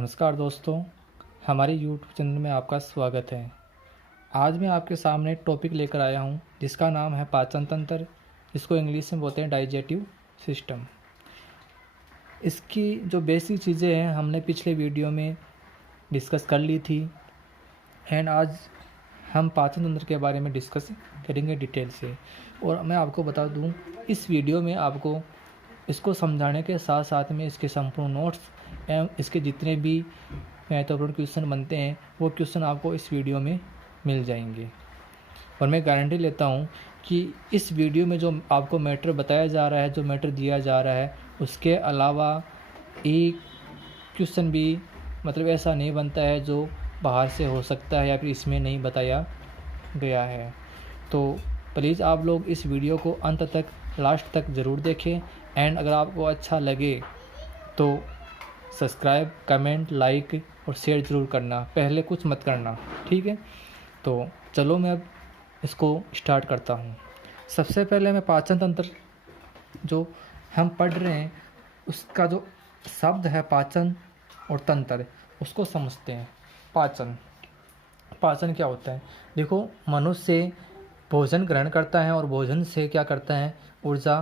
नमस्कार दोस्तों, हमारे YouTube चैनल में आपका स्वागत है। आज मैं आपके सामने एक टॉपिक लेकर आया हूं जिसका नाम है पाचन तंत्र, जिसको इंग्लिश में बोलते हैं डाइजेटिव सिस्टम। इसकी जो बेसिक चीज़ें हैं हमने पिछले वीडियो में डिस्कस कर ली थी एंड आज हम पाचन तंत्र के बारे में डिस्कस करेंगे डिटेल से। और मैं आपको बता दूं, इस वीडियो में आपको इसको समझाने के साथ साथ में इसके संपूर्ण नोट्स एवं इसके जितने भी महत्वपूर्ण क्वेश्चन बनते हैं वो क्वेश्चन आपको इस वीडियो में मिल जाएंगे। और मैं गारंटी लेता हूँ कि इस वीडियो में जो आपको मैटर बताया जा रहा है, जो मैटर दिया जा रहा है, उसके अलावा एक क्वेश्चन भी मतलब ऐसा नहीं बनता है जो बाहर से हो सकता है या फिर इसमें नहीं बताया गया है। तो प्लीज़ आप लोग इस वीडियो को अंत तक, लास्ट तक ज़रूर देखें एंड अगर आपको अच्छा लगे तो सब्सक्राइब, कमेंट, लाइक और शेयर ज़रूर करना। पहले कुछ मत करना, ठीक है। तो चलो मैं अब इसको स्टार्ट करता हूँ। सबसे पहले मैं पाचन तंत्र जो हम पढ़ रहे हैं उसका जो शब्द है पाचन और तंत्र, उसको समझते हैं। पाचन क्या होता है? देखो, मनुष्य भोजन ग्रहण करता है और भोजन से क्या करता है? ऊर्जा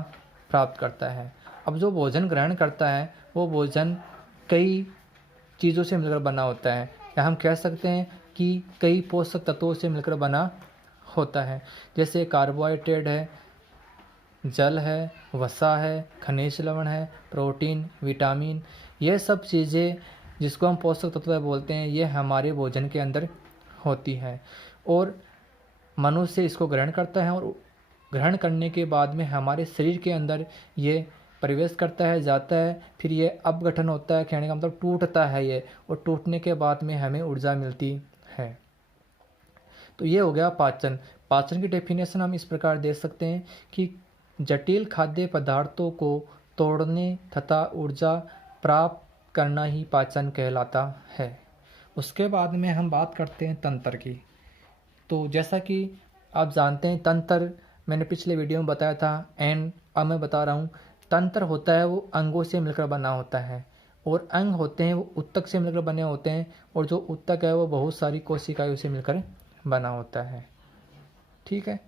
प्राप्त करता है। अब जो भोजन ग्रहण करता है वो भोजन कई चीज़ों से मिलकर बना होता है, या हम कह सकते हैं कि कई पोषक तत्वों से मिलकर बना होता है। जैसे कार्बोहाइड्रेट है, जल है, वसा है, खनिज लवण है, प्रोटीन, विटामिन, ये सब चीज़ें जिसको हम पोषक तत्व बोलते हैं, ये हमारे भोजन के अंदर होती है। और मनुष्य इसको ग्रहण करता है और ग्रहण करने के बाद में हमारे शरीर के अंदर ये प्रवेश करता है, जाता है, फिर ये अपघटन होता है, कहने का मतलब टूटता है ये, और टूटने के बाद में हमें ऊर्जा मिलती है। तो ये हो गया पाचन। पाचन की डेफिनेशन हम इस प्रकार दे सकते हैं कि जटिल खाद्य पदार्थों को तोड़ने तथा ऊर्जा प्राप्त करना ही पाचन कहलाता है। उसके बाद में हम बात करते हैं तंत्र की। तो जैसा कि आप जानते हैं, तंत्र मैंने पिछले वीडियो में बताया था एंड अब मैं बता रहा हूँ। तंत्र होता है वो अंगों से मिलकर बना होता है, और अंग होते हैं वो ऊतक से मिलकर बने होते हैं, और जो ऊतक है वो बहुत सारी कोशिकाओं से मिलकर बना होता है, ठीक है।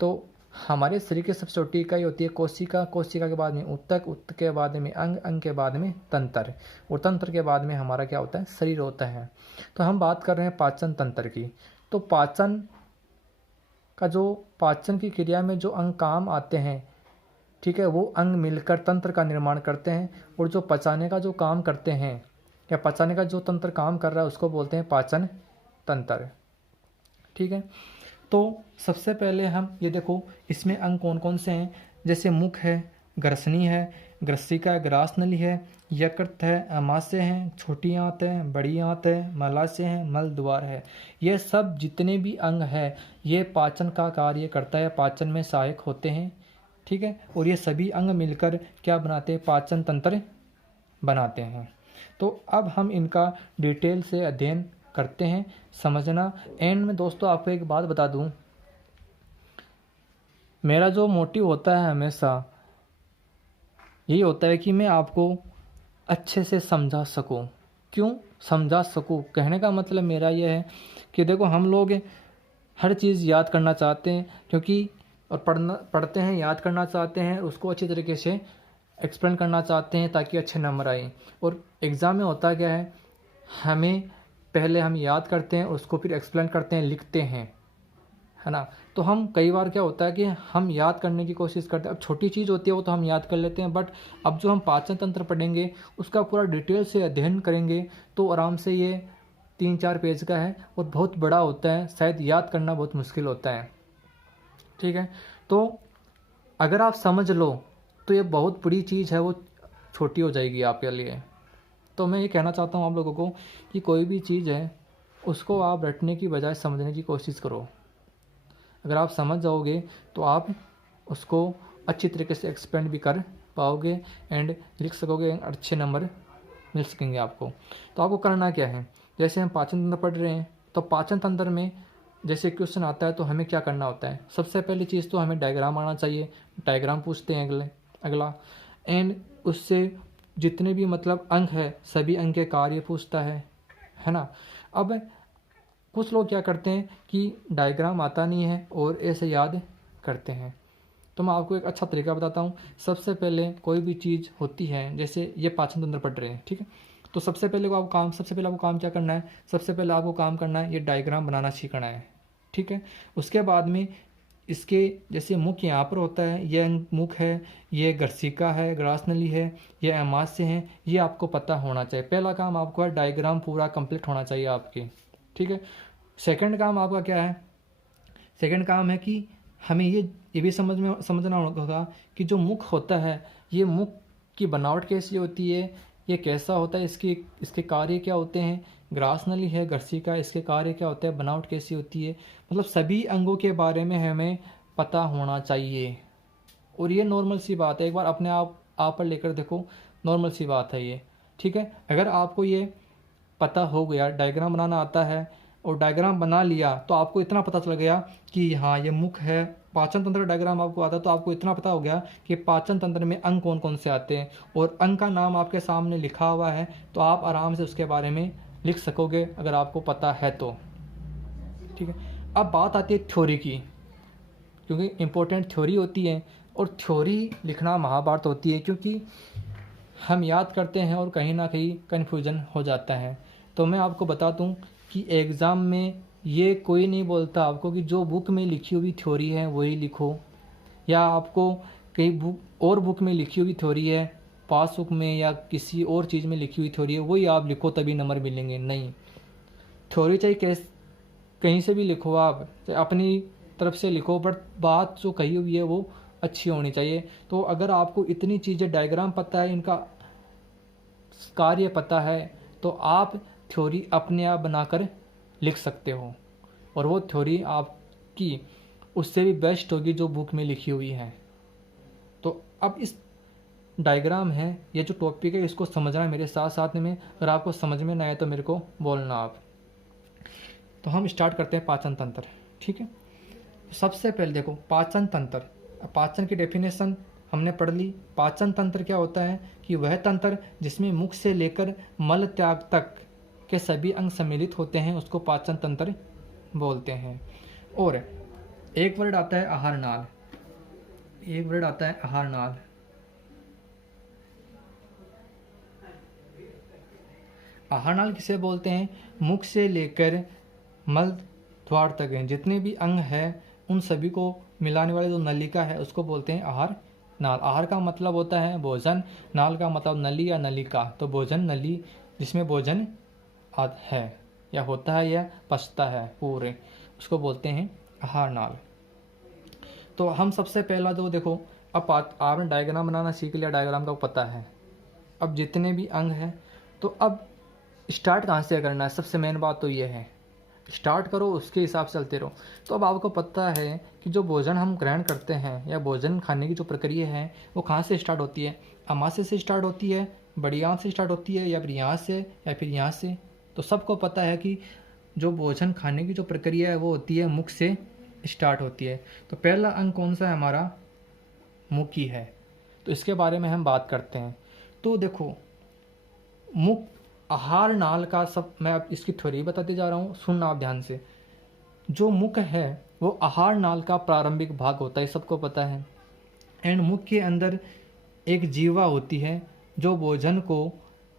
तो हमारे शरीर की सबसे छोटी इकाई होती है कोशिका, कोशिका के बाद में ऊतक, ऊतक के बाद में अंग, अंग के बाद में तंत्र, और तंत्र के बाद में हमारा क्या होता है? शरीर होता है। तो हम बात कर रहे हैं पाचन तंत्र की। तो पाचन की क्रिया में जो अंग काम आते हैं, ठीक है, वो अंग मिलकर तंत्र का निर्माण करते हैं, और जो पचाने का जो काम करते हैं या पचाने का जो तंत्र काम कर रहा है उसको बोलते हैं पाचन तंत्र, ठीक है। तो सबसे पहले हम ये देखो, इसमें अंग कौन कौन से हैं। जैसे मुख है, ग्रसनी है, ग्रसिका है, ग्रासनली है, यकृत है, अमाशय है, छोटी आंत है, बड़ी आंत है, मलाशय है, मल द्वार है। ये सब जितने भी अंग है ये पाचन का कार्य करता है, पाचन में सहायक होते हैं, ठीक है। और ये सभी अंग मिलकर क्या बनाते हैं? पाचन तंत्र बनाते हैं। तो अब हम इनका डिटेल से अध्ययन करते हैं, समझना। एंड में दोस्तों आपको एक बात बता दूं, मेरा जो मोटिव होता है हमेशा यही होता है कि मैं आपको अच्छे से समझा सकूं। क्यों समझा सकूं? कहने का मतलब मेरा यह है कि देखो, हम लोग हर चीज़ याद करना चाहते हैं, क्योंकि और पढ़ते हैं, याद करना चाहते हैं, उसको अच्छी तरीके से एक्सप्लेन करना चाहते हैं ताकि अच्छे नंबर आए। और एग्ज़ाम में होता क्या है, हमें पहले हम याद करते हैं, उसको फिर एक्सप्लेन करते हैं, लिखते हैं, है ना। तो हम कई बार क्या होता है कि हम याद करने की कोशिश करते हैं। अब छोटी चीज़ होती है वो तो हम याद कर लेते हैं, बट अब जो हम पाचन तंत्र पढ़ेंगे उसका पूरा डिटेल से अध्ययन करेंगे तो आराम से ये 3-4 पेज का है और बहुत बड़ा होता है, शायद याद करना बहुत मुश्किल होता है, ठीक है। तो अगर आप समझ लो तो ये बहुत बड़ी चीज़ है, वो छोटी हो जाएगी आपके लिए। तो मैं ये कहना चाहता हूँ आप लोगों को कि कोई भी चीज़ है उसको आप रटने की बजाय समझने की कोशिश करो। अगर आप समझ जाओगे तो आप उसको अच्छी तरीके से एक्सप्लेन भी कर पाओगे एंड लिख सकोगे, अच्छे नंबर मिल सकेंगे आपको। तो आपको करना क्या है, जैसे हम पाचन तंत्र पढ़ रहे हैं तो पाचन तंत्र में जैसे क्वेश्चन आता है तो हमें क्या करना होता है? सबसे पहली चीज़ तो हमें डायग्राम आना चाहिए। डायग्राम पूछते हैं अगला, एंड उससे जितने भी मतलब अंग है सभी अंग के कार्य पूछता है ना। अब कुछ लोग क्या करते हैं कि डायग्राम आता नहीं है और ऐसे याद करते हैं। तो मैं आपको एक अच्छा तरीका बताता हूँ। सबसे पहले कोई भी चीज़ होती है, जैसे ये पाचन तंत्र पढ़ रहे हैं, ठीक है, तो सबसे पहले आपको काम क्या करना है, सबसे पहले आपको काम करना है ये डायग्राम बनाना सीखना है, ठीक है। उसके बाद में इसके जैसे मुख यहाँ पर होता है, यह मुख है, ये ग्रसिका है, ग्रास नली है, ये अमाशय है, ये आपको पता होना चाहिए। पहला काम आपको है डायग्राम पूरा कंप्लीट होना चाहिए आपके, ठीक है। सेकंड काम आपका क्या है, सेकंड काम है कि हमें ये भी समझना होगा कि जो मुख होता है, ये मुख की बनावट कैसी होती है, ये कैसा होता है, इसके कार्य क्या होते हैं। ग्रास नली है, ग्रसिका, इसके कार्य क्या होते हैं, बनावट कैसी होती है, मतलब सभी अंगों के बारे में हमें पता होना चाहिए। और ये नॉर्मल सी बात है, एक बार अपने आप पर लेकर देखो, नॉर्मल सी बात है ये, ठीक है। अगर आपको ये पता हो गया, डायग्राम बनाना आता है और डायग्राम बना लिया, तो आपको इतना पता चल गया कि हाँ ये मुख है, पाचन तंत्र डायग्राम आपको आता है, तो आपको इतना पता हो गया कि पाचन तंत्र में अंग कौन कौन से आते हैं, और अंग का नाम आपके सामने लिखा हुआ है, तो आप आराम से उसके बारे में लिख सकोगे अगर आपको पता है तो, ठीक है। अब बात आती है थ्योरी की, क्योंकि इम्पोर्टेंट थ्योरी होती है, और थ्योरी लिखना महाभारत होती है, क्योंकि हम याद करते हैं और कहीं ना कहीं कन्फ्यूजन हो जाता है। तो मैं आपको बता दूं कि एग्ज़ाम में ये कोई नहीं बोलता आपको कि जो बुक में लिखी हुई थ्योरी है वही लिखो, या आपको कई बुक में लिखी हुई थ्योरी है, पासबुक में या किसी और चीज़ में लिखी हुई थ्योरी है वही आप लिखो तभी नंबर मिलेंगे, नहीं। थ्योरी चाहे कहीं से भी लिखो, आप चाहे अपनी तरफ से लिखो, बट बात जो कही हुई है वो अच्छी होनी चाहिए। तो अगर आपको इतनी चीज़ें, डायग्राम पता है, इनका कार्य पता है, तो आप थ्योरी अपने आप बनाकर लिख सकते हो, और वो थ्योरी आपकी उससे भी बेस्ट होगी जो बुक में लिखी हुई है। तो अब इस डायग्राम है, ये जो टॉपिक है इसको समझना मेरे साथ साथ में, अगर आपको समझ में ना आए तो मेरे को बोलना आप। तो हम स्टार्ट करते हैं पाचन तंत्र, ठीक है। सबसे पहले देखो पाचन तंत्र, पाचन की डेफिनेशन हमने पढ़ ली। पाचन तंत्र क्या होता है कि वह तंत्र जिसमें मुख से लेकर मल त्याग तक के सभी अंग सम्मिलित होते हैं उसको पाचन तंत्र बोलते हैं। और एक वर्ड आता है आहार नाल, एक वर्ड आता है आहार नाल। आहार नाल किसे बोलते हैं, मुख से लेकर मल द्वार तक हैं जितने भी अंग हैं उन सभी को मिलाने वाले जो नलिका है उसको बोलते हैं आहार नाल। आहार का मतलब होता है भोजन, नाल का मतलब नली या नलिका, तो भोजन नली जिसमें भोजन है या होता है या पचता है पूरे, उसको बोलते हैं आहार नाल। तो हम सबसे पहला जो देखो, अब आपने डायग्राम बनाना सीख लिया, डायग्राम का पता है, अब जितने भी अंग हैं, तो अब स्टार्ट कहाँ से करना है, सबसे मेन बात तो ये है, स्टार्ट करो उसके हिसाब से चलते रहो। तो अब आपको पता है कि जो भोजन हम ग्रहण करते हैं या भोजन खाने की जो प्रक्रिया है वो कहाँ से स्टार्ट होती है, अमाशय से स्टार्ट होती है, बड़ी आंत से स्टार्ट होती है, या फिर यहाँ से, या फिर यहाँ से। तो सबको पता है कि जो भोजन खाने की जो प्रक्रिया है वो होती है मुख से स्टार्ट होती है। तो पहला अंग कौन सा है हमारा, मुख ही है, तो इसके बारे में हम बात करते हैं। तो देखो मुख आहार नाल का सब, मैं अब इसकी थ्योरी बताते जा रहा हूँ, सुनना आप ध्यान से। जो मुख है वो आहार नाल का प्रारंभिक भाग होता है, सबको पता है। एंड मुख के अंदर एक जीवा होती है जो भोजन को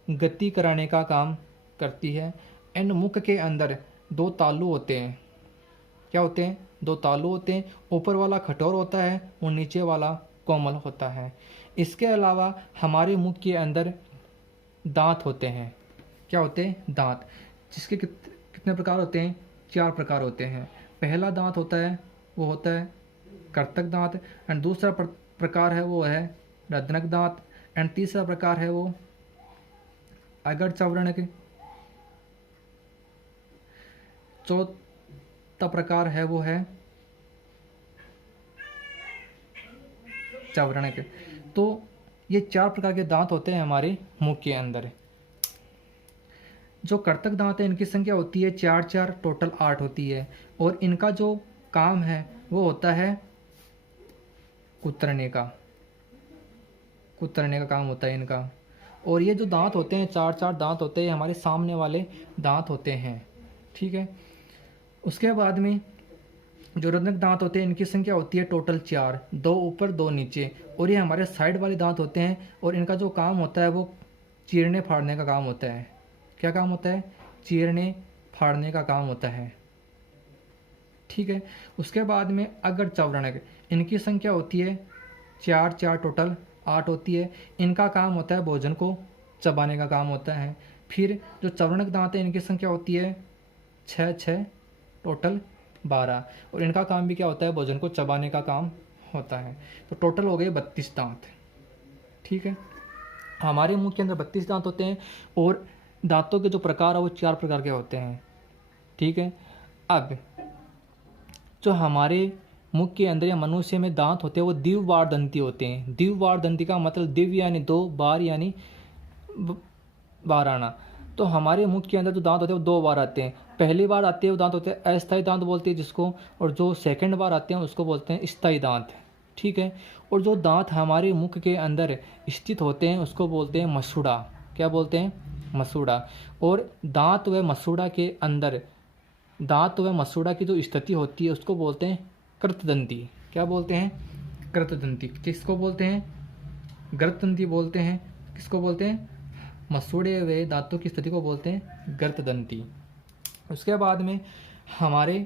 गति कराने का काम करती है। एंड मुख के अंदर दो तालु होते हैं, क्या होते हैं, दो तालु होते हैं, ऊपर वाला कठोर होता है और नीचे वाला कोमल होता है। इसके अलावा हमारे मुख के अंदर दांत होते हैं, क्या होते हैं, दांत, जिसके कितने प्रकार होते हैं, 4 प्रकार होते हैं। पहला दांत होता है वो होता है कर्तक दांत, एंड दूसरा प्रकार है वो है रदनक दांत, एंड तीसरा प्रकार है वो अगर चवरणक, चौथा प्रकार है वो है चवरणक। तो ये 4 प्रकार के दांत होते हैं हमारे मुख के अंदर। जो कर्तक दांत है इनकी संख्या होती है 4, टोटल 8 होती है, और इनका जो काम है वो होता है कुतरने का काम होता है इनका। और ये जो दांत होते हैं, 4 दांत होते हैं, हमारे सामने वाले दांत होते हैं, ठीक है। उसके बाद में जो रत्नक दांत होते हैं इनकी संख्या होती है टोटल 4, 2 ऊपर 2 नीचे। और ये हमारे साइड वाले दांत होते हैं और इनका जो काम होता है वो चीरने फाड़ने का काम होता है। क्या काम होता है? चीरने फाड़ने का काम होता है, ठीक है। उसके बाद में अगर चौवर्णक, इनकी संख्या होती है 4 टोटल 8 होती है। इनका काम होता है भोजन को चबाने का काम होता है। फिर जो चौवर्णक दांत है इनकी संख्या होती है 6 टोटल 12, और इनका काम भी क्या होता है? भोजन को चबाने का काम होता है। तो टोटल हो गए 32 दांत, ठीक है। हमारे मुंह के अंदर 32 दांत होते हैं और दांतों के जो प्रकार है वो 4 प्रकार के होते हैं, ठीक है। अब जो हमारे मुख के अंदर या मनुष्य में दांत होते हैं वो द्विवार दंती होते हैं। द्विवार दंती का मतलब दिव्य यानी 2, बार यानी 12 आना। तो हमारे मुख के अंदर जो दांत होते हैं वो 2 बार आते हैं। पहली बार आते हैं वो दांत होते हैं अस्थायी दांत बोलते हैं जिसको, और जो सेकंड बार आते हैं उसको बोलते हैं स्थायी दांत, ठीक है। और जो दांत हमारे मुख के अंदर स्थित होते हैं उसको बोलते हैं मसूड़ा। क्या बोलते हैं? मसूड़ा। और दांत व मसूड़ा के अंदर, दांत व मसूड़ा की जो स्थिति होती है उसको बोलते हैं कृतदंती। क्या बोलते हैं? कृतदंती। किसको बोलते हैं? गर्तदंती बोलते हैं। किसको बोलते हैं? मसूड़े हुए दांतों की स्थिति को बोलते हैं गर्तदंती। उसके बाद में हमारे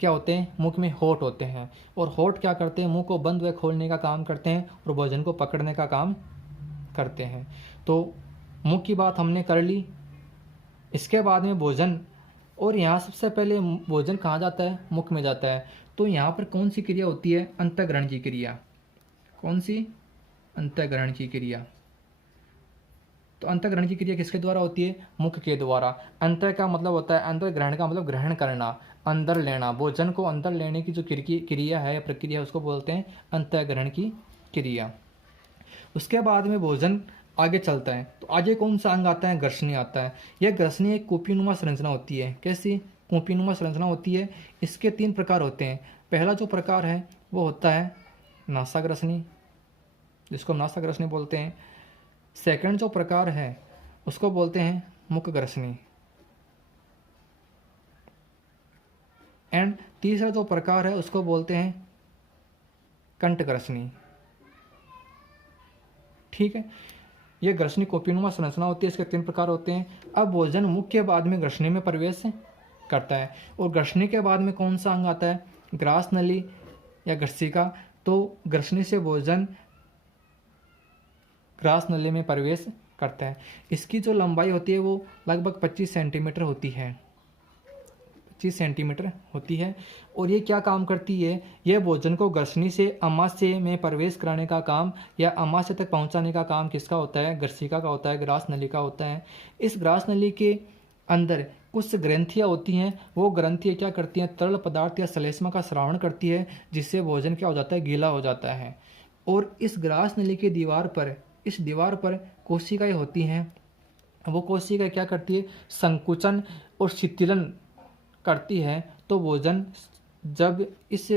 क्या होते हैं? मुख में होठ होते हैं, और होठ क्या करते हैं? मुंह को बंद व खोलने का काम करते हैं और भोजन को पकड़ने का काम करते हैं। तो मुख की बात हमने कर ली। इसके बाद में भोजन, और यहाँ सबसे पहले भोजन कहाँ जाता है? मुख में जाता है। तो यहाँ पर कौन सी क्रिया होती है? अंतःग्रहण की क्रिया। कौन सी? अंतःग्रहण की क्रिया। तो अंतःग्रहण की क्रिया किसके द्वारा होती है? मुख के द्वारा। अंतर का मतलब होता है, अंतःग्रहण का मतलब ग्रहण करना, अंदर लेना। भोजन को अंदर लेने की जो क्रिया है या प्रक्रिया है उसको बोलते हैं अंतःग्रहण की क्रिया। उसके बाद में भोजन आगे चलता है तो आगे कौन सा अंग आता है? ग्रसनी आता है। यह ग्रसनी एक कुपीनुमा संरचना होती है। कैसी? कुपीनुमा संरचना होती है। इसके 3 प्रकार होते हैं। पहला जो प्रकार है वो होता है नासाग्रसनी, जिसको नासाग्रसनी बोलते हैं। सेकंड जो प्रकार है उसको बोलते हैं मुखग्रसनी। एंड तीसरा जो प्रकार है उसको बोलते हैं कंठग्रसनी, ठीक है। यह ग्रसनी कोपीनुमा संरचना होती है। इसके 3 प्रकार होते हैं। अब भोजन मुख के बाद में ग्रसनी में प्रवेश करता है, और ग्रसनी के बाद में कौन सा अंग आता है? ग्रास नली या ग्रसिका। तो ग्रसनी से भोजन ग्रास नली में प्रवेश करता है। इसकी जो लंबाई होती है वो लगभग 25 सेंटीमीटर होती है, 25 सेंटीमीटर होती है। और ये क्या काम करती है? यह भोजन को ग्रसनी से अमाशय में प्रवेश कराने का काम या अमाशय तक पहुंचाने का काम किसका होता है? ग्रसिका का होता है, ग्रास नली का होता है। इस ग्रास नली के अंदर कुछ ग्रंथियाँ होती हैं। वो ग्रंथियाँ क्या करती हैं? तरल पदार्थ या श्लेष्मा का स्रावण करती है, जिससे भोजन क्या हो जाता है? गीला हो जाता है। और इस ग्रास नली की दीवार पर, इस दीवार पर कोशिकाएं होती हैं। वो कोशिकाएं क्या करती है? संकुचन और शिथिलन करती है। तो भोजन जब इस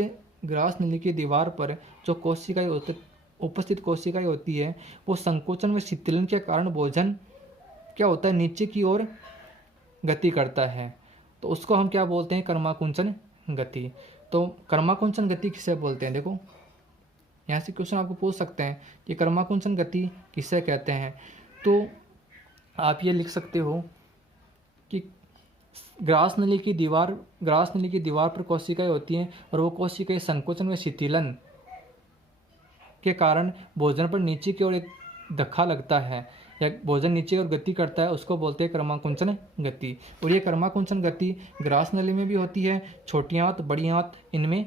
ग्रास नली की दीवार पर जो कोशिकाएं उपस्थित कोशिकाएं होती है वो संकोचन व शिथिलन के कारण भोजन क्या होता है? नीचे की ओर गति करता है। तो उसको हम क्या बोलते हैं? कर्माकुंचन गति। तो कर्माकुंचन गति किसे बोलते हैं? देखो यहाँ से क्वेश्चन आपको पूछ सकते हैं कि कर्माकुंचन गति किसे कहते हैं। तो आप ये लिख सकते हो कि ग्रास नली की दीवार पर कोशिकाएं होती हैं, और वो कोशिकाएं संकोचन व शिथिलन के कारण भोजन पर नीचे की ओर एक धक्का लगता है या भोजन नीचे की ओर गति करता है, उसको बोलते हैं कर्माकुंचन गति। और ये कर्माकुंचन गति ग्रास नली में भी होती है, छोटी आंत, बड़ी आंत इनमें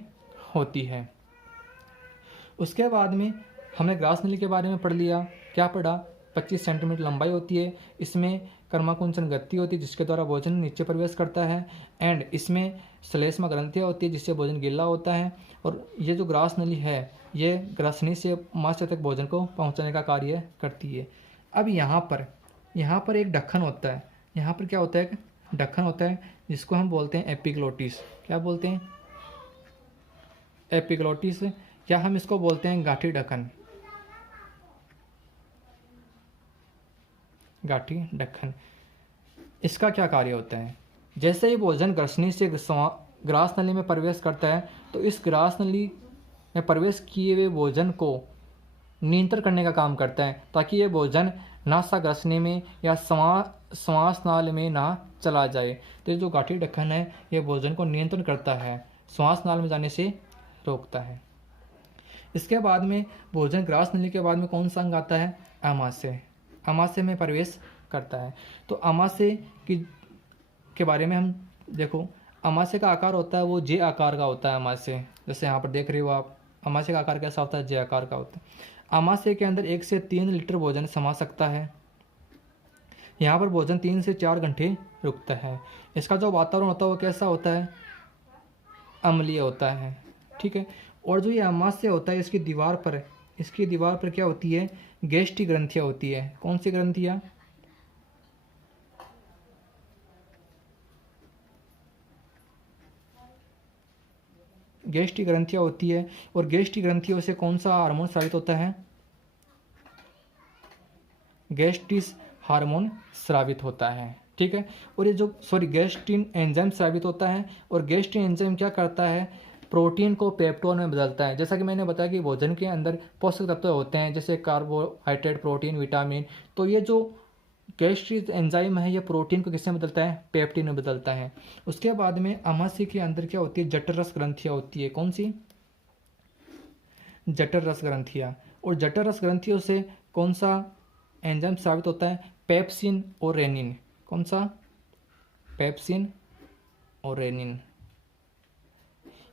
होती है। उसके बाद में हमने ग्रास नली के बारे में पढ़ लिया। क्या पढ़ा? 25 सेंटीमीटर लंबाई होती है। इसमें कर्माकुंचन गति होती है जिसके द्वारा भोजन नीचे प्रवेश करता है। एंड इसमें श्लेष्मा ग्रंथियाँ होती है जिससे भोजन गीला होता है। और ये जो ग्रास नली है ये ग्रसनी से मांस तक भोजन को पहुंचाने का कार्य करती है। अब यहाँ पर एक ढक्कन होता है। यहाँ पर क्या होता है? ढक्कन होता है जिसको हम बोलते हैं एपिग्लोटिस। क्या बोलते हैं? एपिग्लोटिस, या हम इसको बोलते हैं गाठी ढक्कन। गाठी ढक्कन। इसका क्या कार्य होता है? जैसे ही भोजन ग्रसनी से ग्रास नली में प्रवेश करता है तो इस ग्रास नली में प्रवेश किए हुए भोजन को नियंत्रण करने का काम करता है, ताकि ये भोजन नासा ग्रसनी में या श्वास नाल में ना चला जाए। तो जो गाठी ढक्कन है ये भोजन को नियंत्रण करता है, श्वास नाल में जाने से रोकता है। इसके बाद में भोजन ग्रास नली के बाद में कौन सा अंग आता है? आमाशय। आमाशय में प्रवेश करता है। तो आमाशय के बारे में हम देखो, आमाशय का आकार होता है वो जे आकार का होता है। आमाशय जैसे यहाँ पर देख रहे हो आप, आमाशय का आकार कैसा होता है? जे आकार का होता है। आमाशय के अंदर 1 से 3 लीटर भोजन समा सकता है। यहाँ पर भोजन 3 से 4 घंटे रुकता है। इसका जो वातावरण होता है वो कैसा होता है? अम्लीय होता है, ठीक है। और जो ये आमाशय होता है इसकी दीवार पर क्या होती है? गैस्ट्रिक ग्रंथियाँ होती है। कौन सी ग्रंथियाँ? गैस्ट्रिक ग्रंथियाँ होती है। और गैस्ट्रिक ग्रंथियों से कौन सा हार्मोन स्रावित होता है? गैस्ट्रिस हार्मोन स्रावित होता है, ठीक है। और ये जो गैस्ट्रिन एंजाइम स्रावित होता है। और गैस्ट्रिन एंजाइम क्या करता है? प्रोटीन को पेप्टोन में बदलता है। जैसा कि मैंने बताया कि भोजन के अंदर पोषक तत्व होते हैं जैसे कार्बोहाइड्रेट, प्रोटीन, विटामिन। तो ये जो गैस्ट्रिक एंजाइम है ये प्रोटीन को किसमें बदलता है? पेप्टिन में बदलता है। उसके बाद में आमाशय के अंदर क्या होती है? जठररस ग्रंथियाँ होती है। कौन सी? जठररस ग्रंथियाँ। और जठररस ग्रंथियों से कौन सा एंजाइम स्रावित होता है? पेप्सिन और रेनिन। कौन सा? पेप्सिन और रेनिन।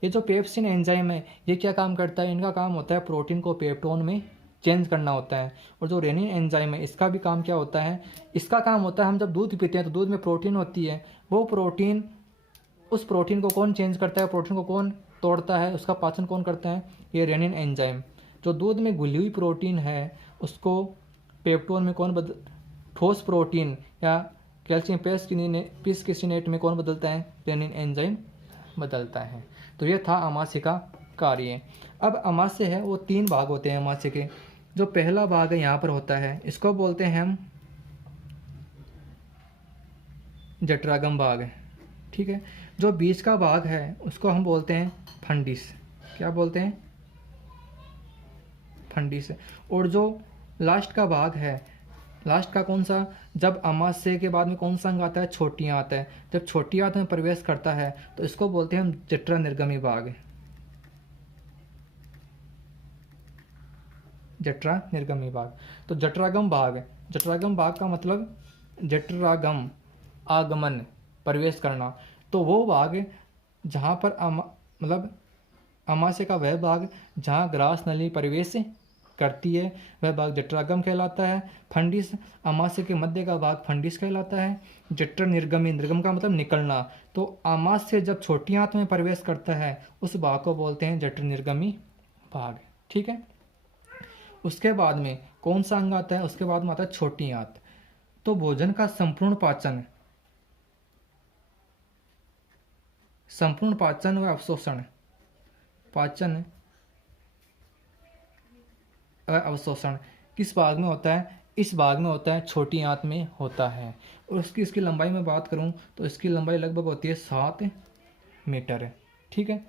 ये जो पेप्सिन एंजाइम है ये क्या काम करता है? इनका काम होता है प्रोटीन को पेप्टोन में चेंज करना होता है। और जो रेनिन एंजाइम है इसका भी काम क्या होता है? इसका काम होता है हम जब दूध पीते हैं तो दूध में प्रोटीन होती है, वो प्रोटीन, उस प्रोटीन को कौन चेंज करता है? प्रोटीन को कौन तोड़ता है? उसका पाचन कौन करता है? ये रेनिन एंजाइम। जो दूध में घुली हुई प्रोटीन है उसको पेप्टोन में कौन ठोस प्रोटीन या कैल्शियम पेस्किसिनेट में कौन बदलता है? रेनिन एंजाइम बदलता है। तो ये था आमाशय का कार्य। अब आमाशय है वो 3 भाग होते हैं आमाशय के। जो पहला भाग है यहाँ पर होता है इसको बोलते हैं हम जठरागम भाग, ठीक है। जो बीच का भाग है उसको हम बोलते हैं फंडिस। क्या बोलते हैं? फंडिस। और जो लास्ट का भाग है, लास्ट का कौन सा? जब आमाशय के बाद में कौन सा अंग आता है? छोटी आंत है। जब छोटी आंत में प्रवेश करता है तो इसको बोलते हैं हम जठरा निर्गमी भाग। जठरा निर्गमी भाग। तो जठरागम भाग, जठरागम भाग का मतलब जठरागम, आगमन, प्रवेश करना। तो वो भाग जहाँ पर मतलब आमाशय का वह भाग जहाँ ग्रास नली प्रवेश करती है वह भाग जठरागम कहलाता है। फंडिस, आमाशय के मध्य का भाग फंडिस कहलाता है। जठर निर्गमी, निर्गम का मतलब निकलना। तो आमाशय जब छोटी आंत में प्रवेश करता है उस भाग को बोलते हैं जठर निर्गमी भाग, ठीक है। उसके बाद में कौन सा अंग आता है? उसके बाद में आता है छोटी आंत। तो भोजन का संपूर्ण पाचन व अवशोषण, पाचन अवशोषण किस भाग में होता है? इस भाग में होता है, छोटी आंत में होता है। और इसकी लंबाई में बात करूं तो इसकी लंबाई लगभग होती है 7 मीटर, ठीक है।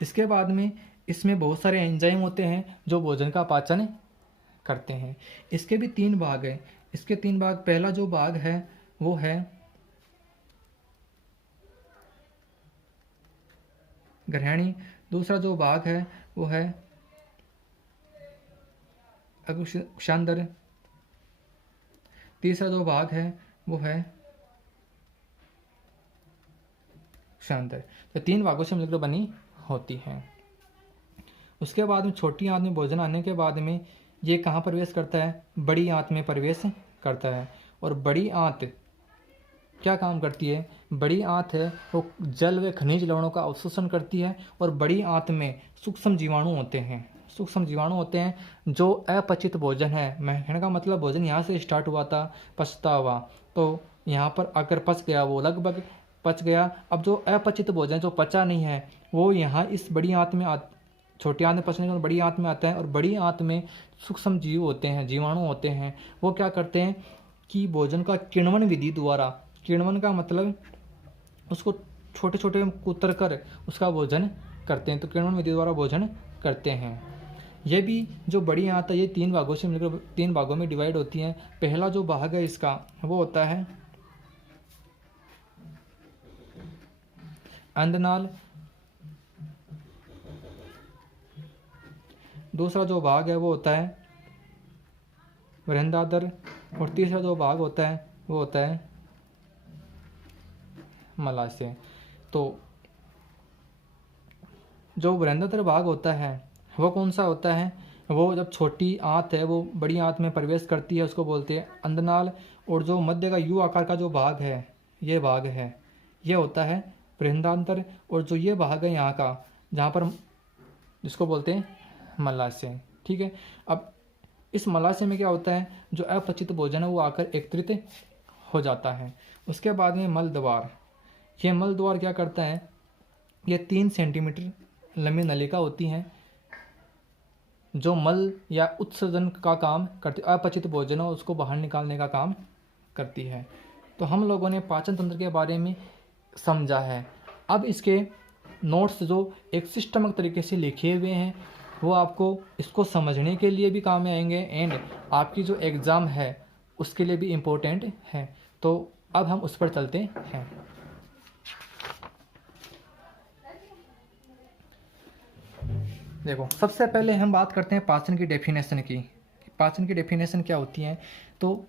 इसके बाद में इसमें बहुत सारे एंजाइम होते हैं जो भोजन का पाचन करते हैं। इसके भी 3 भाग हैं। इसके 3 भाग, पहला जो भाग है वो है ग्रहणी, दूसरा जो भाग है वो है अकुशांदर, तीसरा जो भाग है वो है शांतर। तो 3 भागों से मिलकर बनी होती है। उसके बाद में छोटी आंत में भोजन आने के बाद में ये कहाँ प्रवेश करता है? बड़ी आंत में प्रवेश करता है। और बड़ी आंत क्या काम करती है? बड़ी आंत है वो जल व खनिज लवणों का अवशोषण करती है। और बड़ी आंत में सूक्ष्म जीवाणु होते हैं, सूक्ष्म जीवाणु होते हैं जो अपचित भोजन है। मैं कहने का मतलब भोजन यहाँ से स्टार्ट हुआ था, पचता हुआ, तो यहाँ पर आकर पच गया, वो लगभग पच गया। अब जो अपचित भोजन जो पचा नहीं है वो यहाँ इस बड़ी आंत में छोटी आंत में पचने के बड़ी आंत में आता है। और बड़ी आंत में सूक्ष्म जीव होते हैं, जीवाणु होते हैं, वो क्या करते हैं? कि भोजन का किण्वन विधि द्वारा, किण्वन का मतलब उसको छोटे छोटे कुतर कर उसका भोजन करते हैं, तो किण्वन विधि द्वारा भोजन करते हैं। ये भी जो बड़ी आंत है ये 3 भागों से मिलकर 3 भागों में डिवाइड होती हैं। पहला जो भाग है इसका वो होता है अंधनाल, दूसरा जो भाग है वो होता है वृहदाधर, और तीसरा जो भाग होता है वो होता है मलाशय। तो जो वृहदाधर भाग होता है वो कौन सा होता है, वो जब छोटी आंत है वो बड़ी आंत में प्रवेश करती है उसको बोलते हैं अंधनाल, और जो मध्य का यू आकार का जो भाग है ये भाग है ये होता है वृहदाधर, और जो ये भाग है यहाँ का जहाँ पर जिसको बोलते हैं मलाशय। ठीक है, अब इस मलाशय में क्या होता है, जो अपचित भोजन है वो आकर एकत्रित हो जाता है। उसके बाद में मल द्वार, ये मल द्वार क्या करता है, ये 3 सेंटीमीटर लंबी नलिका होती हैं जो मल या उत्सर्जन का काम करती, अपचित भोजन हो उसको बाहर निकालने का काम करती है। तो हम लोगों ने पाचन तंत्र के बारे में समझा है। अब इसके नोट्स जो एक सिस्टमिक तरीके से लिखे हुए हैं वो आपको इसको समझने के लिए भी काम में आएंगे एंड आपकी जो एग्ज़ाम है उसके लिए भी इम्पोर्टेंट है। तो अब हम उस पर चलते हैं। देखो, सबसे पहले हम बात करते हैं पाचन की डेफिनेशन की। पाचन की डेफिनेशन क्या होती है, तो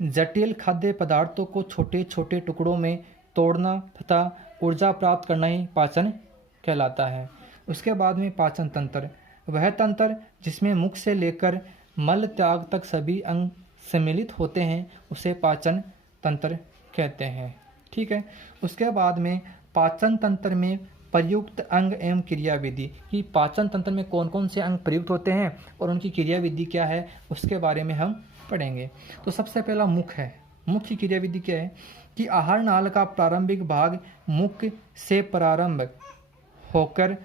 जटिल खाद्य पदार्थों को छोटे छोटे टुकड़ों में तोड़ना तथा ऊर्जा प्राप्त करना ही पाचन कहलाता है। उसके बाद में पाचन तंत्र, वह तंत्र जिसमें मुख से लेकर मल त्याग तक सभी अंग सम्मिलित होते हैं उसे पाचन तंत्र कहते हैं। ठीक है, उसके बाद में पाचन तंत्र में प्रयुक्त अंग एवं क्रिया विधि, कि पाचन तंत्र में कौन कौन से अंग प्रयुक्त होते हैं और उनकी क्रिया विधि क्या है उसके बारे में हम पढ़ेंगे। तो सबसे पहला मुख है। मुख की क्रिया विधि क्या है कि आहार नाल का प्रारंभिक भाग मुख से प्रारंभ होकर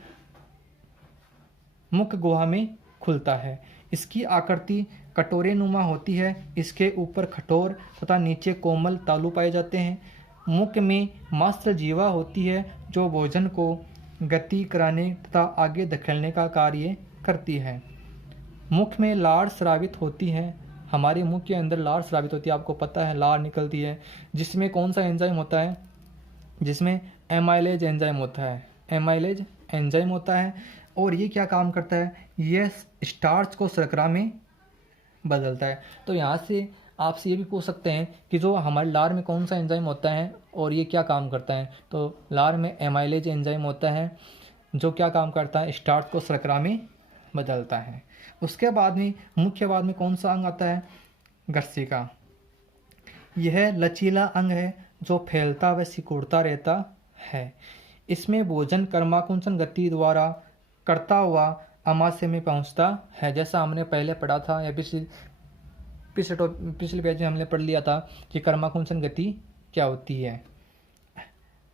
मुख गुहा में खुलता है। इसकी आकृति कटोरे नुमा होती है। इसके ऊपर कठोर तथा नीचे कोमल तालु पाए जाते हैं। मुख में मांस जीवा होती है जो भोजन को गति कराने तथा आगे धकेलने का कार्य करती है। मुख में लार स्रावित होती है। हमारे मुख के अंदर लार स्रावित होती है, आपको पता है लार निकलती है, जिसमें कौन सा एंजाइम होता है, जिसमें एमाइलेज एंजाइम होता है। एमाइलेज एंजाइम होता है और ये क्या काम करता है, ये स्टार्च को शर्करा में बदलता है। तो यहाँ से आपसे ये भी पूछ सकते हैं कि जो हमारे लार में कौन सा एंजाइम होता है और ये क्या काम करता है। तो लार में एमाइलेज एंजाइम होता है जो क्या काम करता है, स्टार्च को शर्करा में बदलता है। उसके बाद में मुख्य बाद में कौन सा अंग आता है, गर्सिका। यह लचीला अंग है जो फैलता व सिकुड़ता रहता है। इसमें भोजन कर्माकुंचन गति द्वारा करता हुआ अमाशय में पहुंचता है। जैसा हमने पहले पढ़ा था या पिछले पेज में हमने पढ़ लिया था कि कर्माकुंचन गति क्या होती है।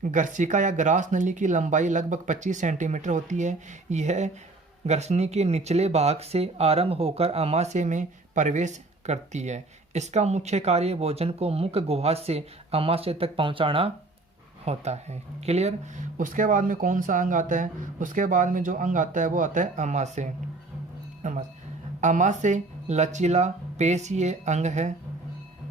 गर्सिका या ग्रास नली की लंबाई लगभग 25 सेंटीमीटर होती है। यह ग्रसनी के निचले भाग से आरंभ होकर अमाशय में प्रवेश करती है। इसका मुख्य कार्य भोजन को मुख गुहा से अमाशय तक पहुंचाना होता है। क्लियर। उसके बाद में कौन सा अंग आता है, उसके बाद में जो अंग आता है वो आता है अमाशय। अमाशय लचीला पेशीय अंग है।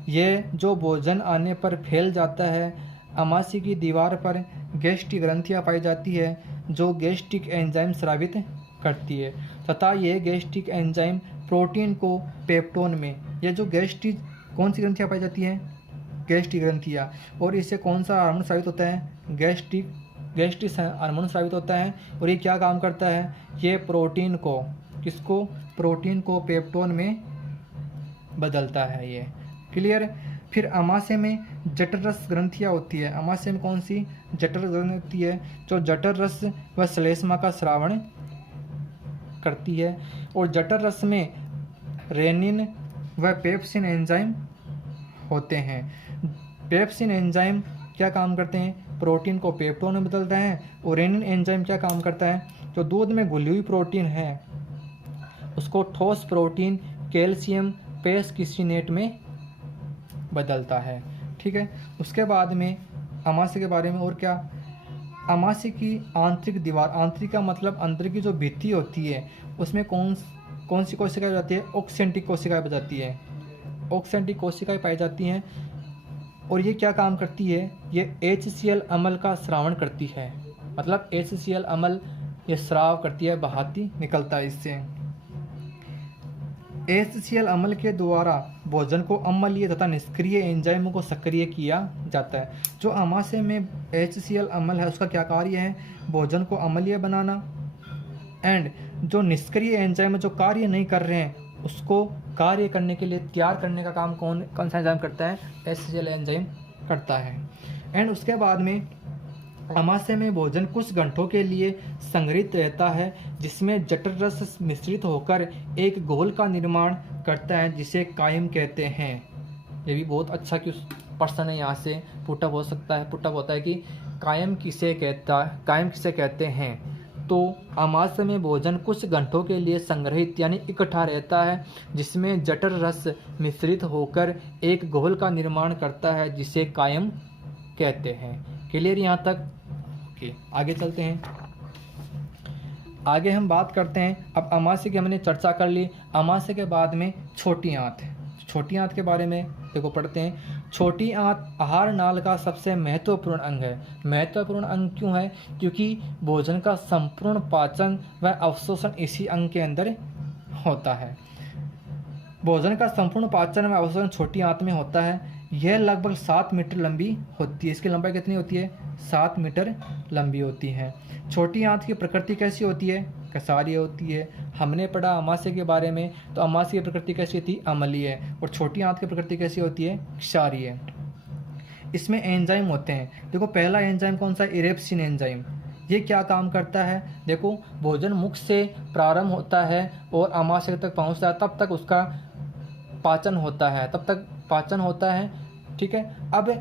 यह जो भोजन आने पर फैल जाता है। अमाशय की दीवार पर गैस्ट्रिक ग्रंथियां पाई जाती है जो गैस्ट्रिक एंजाइम स्रावित करती है तथा यह गैस्ट्रिक एंजाइम प्रोटीन को पेप्टोन में, यह जो गैस्ट्रिक कौन सी ग्रंथियां पाई जाती हैं, गैस्ट्रिक ग्रंथियां, और इससे कौन सा हार्मोन स्रावित होता है, गैस्ट्रिक हार्मोन स्रावित होता है। और ये क्या काम करता है, ये प्रोटीन को, किसको, प्रोटीन को पेप्टोन में बदलता है ये। क्लियर। फिर अमाशय में जठर रस ग्रंथियाँ होती है। अमाशय में कौन सी, जठर ग्रंथि होती है जो जठर रस व श्लेष्मा का श्रावण करती है। और जठर रस में रेनिन व पेप्सिन एंजाइम होते हैं। पेप्सिन एंजाइम क्या काम करते हैं, प्रोटीन को पेप्टोन में बदलते हैं। और रेनिन एंजाइम क्या काम करता है, जो दूध में घुली हुई प्रोटीन है उसको ठोस प्रोटीन कैल्शियम पेस्किसिनेट में बदलता है। ठीक है, उसके बाद में आमाशय के बारे में और क्या, आमाशय की आंतरिक दीवार, आंतरिक का मतलब अंदर की जो भित्ति होती है उसमें कौन सी कोशिकाएं जाती है, ऑक्सेंटिक कोशिकाएं जाती है, ऑक्सेंटिक कोशिकाएं पाई जाती हैं। और ये क्या काम करती है, ये HCl अम्ल का स्रावण करती है, मतलब HCl अम्ल ये स्राव करती है, बहाती निकलता है इससे। HCl अम्ल के द्वारा भोजन को अम्लीय तथा निष्क्रिय एंजाइमों को सक्रिय किया जाता है। जो आमाशय में HCl अम्ल है उसका क्या कार्य है, भोजन को अम्लीय बनाना, एंड जो निष्क्रिय एंजाइम जो कार्य नहीं कर रहे हैं उसको कार्य करने के लिए तैयार करने का काम कौन सा एंजाइम करता है, HCl एंजाइम करता है। एंड उसके बाद में आमाशय में भोजन कुछ घंटों के लिए संग्रहित रहता है, जिसमें जठर रस मिश्रित होकर एक घोल का निर्माण करता है जिसे कायम कहते हैं। ये भी बहुत अच्छा कि प्रश्न है, यहाँ से पुटअप हो सकता है, पुटअप होता है कि कायम किसे कहते हैं। तो आमाशय में भोजन कुछ घंटों के लिए संग्रहित यानी इकट्ठा रहता है, जिसमें जठर रस मिश्रित होकर एक घोल का निर्माण करता है जिसे कायम कहते हैं। क्लियर यहाँ तक? ओके, आगे चलते हैं। आगे हम बात करते हैं, अब आमाशय की हमने चर्चा कर ली। आमाशय के बाद में छोटी आंत, छोटी आंत के बारे में देखो पढ़ते हैं। छोटी आंत आहार नाल का सबसे महत्वपूर्ण अंग है। महत्वपूर्ण अंग क्यों है, क्योंकि भोजन का संपूर्ण पाचन व अवशोषण इसी अंग के अंदर होता है। भोजन का संपूर्ण पाचन व अवशोषण छोटी आंत में होता है। यह लगभग 7 मीटर लंबी होती है। इसकी लंबाई कितनी होती है, 7 मीटर लंबी होती है। छोटी आंत की प्रकृति कैसी होती है, कसारी होती है। हमने पढ़ा आमाशय के बारे में, तो आमाशय की प्रकृति कैसी थी, अम्लीय, और छोटी आंत की प्रकृति कैसी होती है, क्षारीय। इसमें एंजाइम होते हैं। देखो पहला एंजाइम कौन सा, इरेप्सिन एंजाइम। ये क्या काम करता है, देखो भोजन मुख से प्रारंभ होता है और आमाशय तक पहुंचता है, तब तक उसका पाचन होता है, ठीक है। अब